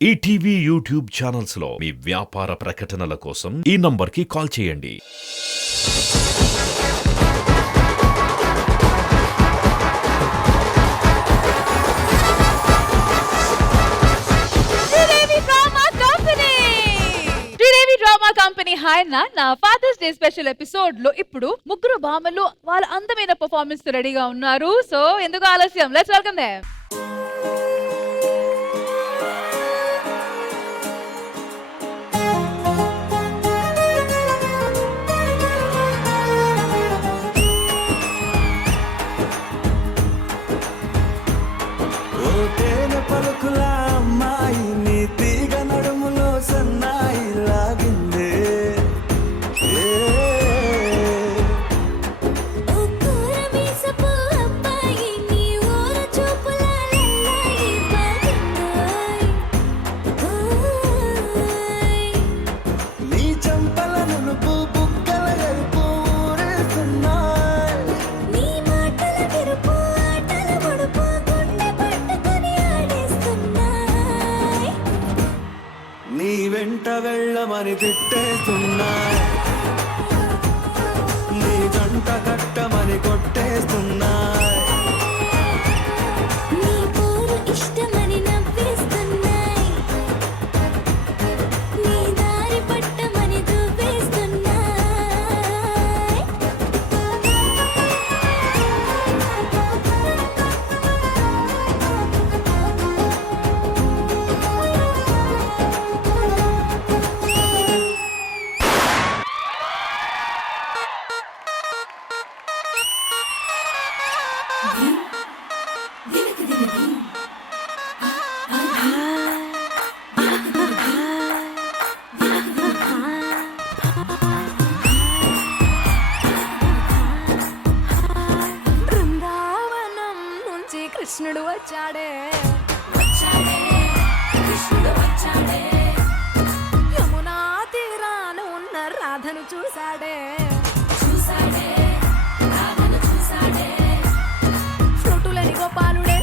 ETV YouTube channels లో మీ వ్యాపార ప్రకటనల కోసం ఈ నంబర్కి కాల్ చేయండి. కంపెనీ హాయ్ నా ఫాదర్స్ డే స్పెషల్ ఎపిసోడ్ లో ఇప్పుడు ముగ్గురు భామలు వాళ్ళ అందమైన పర్ఫార్మెన్స్ తో రెడీగా ఉన్నారు. సో ఎందుకు ఆలస్యం, లెట్స్ వెల్కమ్ దెం. వెళ్ళమని తిట్టేస్తున్నాయి, నీ జంట కట్టమని కొట్టేస్తున్నాయి, నీ పోరు ఇష్టమని నవ్వేస్తున్నాయి, నీ దారి పట్టమని దువ్వేస్తున్నాయి. బృందావనం నుంచి కృష్ణుడు వచ్చాడే, కృష్ణుడు వచ్చాడే, యమునా తీరాన ఉన్న రాధను చూసాడే, ఫ్రూటులని గోపాలుడే,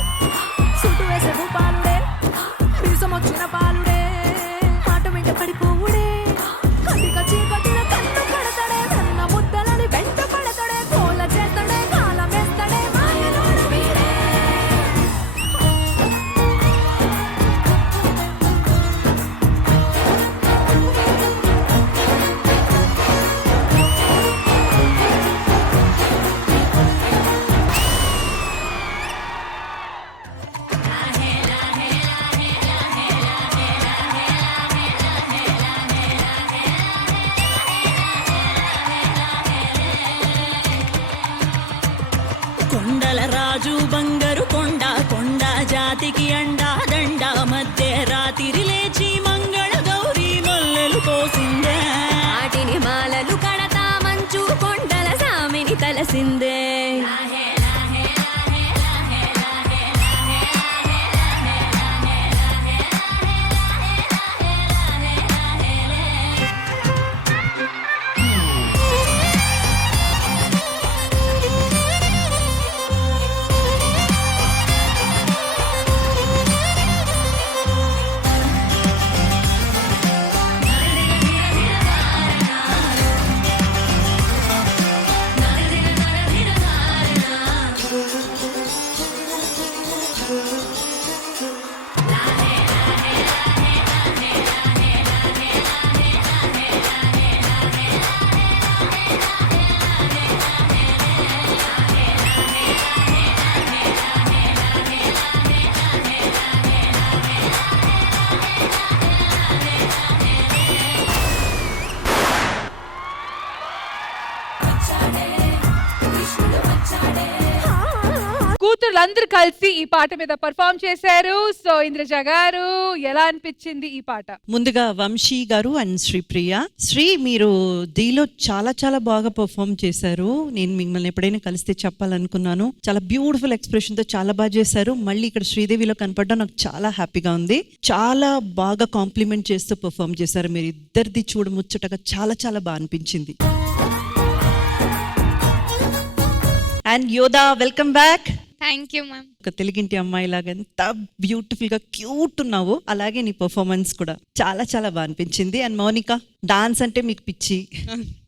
సుట్టు వేసే భూపాలుడే, మీసం వచ్చిన పాలుడే, మాట వెంట పడిపోవుడే, కటిక చీకటిన కన్ను పడతాడే, సన్న ముద్దలని వెంట పడతాడే, కోల చేస్తాడే, కాలం వేస్తాడే, మాయలోన వీడే. కొండల రాజు బంగారు కొండ, కొండ జాతికి అండా దండ, మధ్య రాత్రి లేచి మంగళ గౌరీ మల్లెలు కోసిందే, వాటిని మాలలు కడతా మంచు కొండల సామిని కలసిందే. కూతురులందరూ కలిసి ఈ పాట మీద పర్ఫార్మ్ చేశారు. సో ఇంద్రజ గారు, ఎలా అనిపించింది ఈ పాట? ముందుగా వంశీ గారు అండ్ శ్రీ మీరు దీలో చాలా చాలా బాగా పర్ఫార్మ్ చేశారు. నేను మిమ్మల్ని ఎప్పుడైనా కలిస్తే చెప్పాలనుకున్నాను. చాలా బ్యూటిఫుల్ ఎక్స్ప్రెషన్ తో చాలా బాగా చేశారు. మళ్ళీ ఇక్కడ శ్రీదేవిలో కనపడడం నాకు చాలా హ్యాపీగా ఉంది. చాలా బాగా కాంప్లిమెంట్ చేస్తూ పర్ఫార్మ్ చేశారు. మీరు ఇద్దరిది చూడముచ్చటగా చాలా చాలా బాగా అనిపించింది. అండ్ యోధా, welcome back. Thank you ma'am. ఒక తెలుగింటి అమ్మాయి లాగా ఎంత బ్యూటిఫుల్ గా క్యూట్ ఉన్నావు, అలాగే నీ పర్ఫార్మెన్స్ కూడా చాలా చాలా బాగా అనిపించింది. అండ్ మౌనిక, డాన్స్ అంటే మీకు పిచ్చి,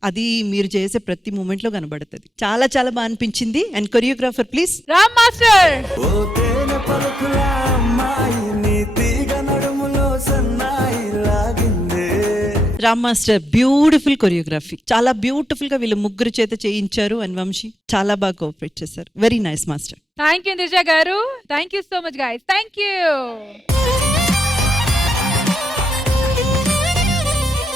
అది మీరు చేసే ప్రతి మూమెంట్ లో కనబడుతుంది. చాలా చాలా బాగా అనిపించింది. And choreographer please. Ram master. ఓ తేనె పలుకుల అమ్మాయి నీ తీగ నడుములో సన్నాయి లాగిందే. రామ్ మాస్టర్, బ్యూటిఫుల్ కొరియోగ్రఫీ, చాలా బ్యూటిఫుల్ గా వీళ్ళు ముగ్గురు చేత చేయించారు. అండ్ వంశీ చాలా బాగా కోఆపరేట్ చేశారు. Very nice master. Thank you Indraja garu. Thank you so much guys. Thank you.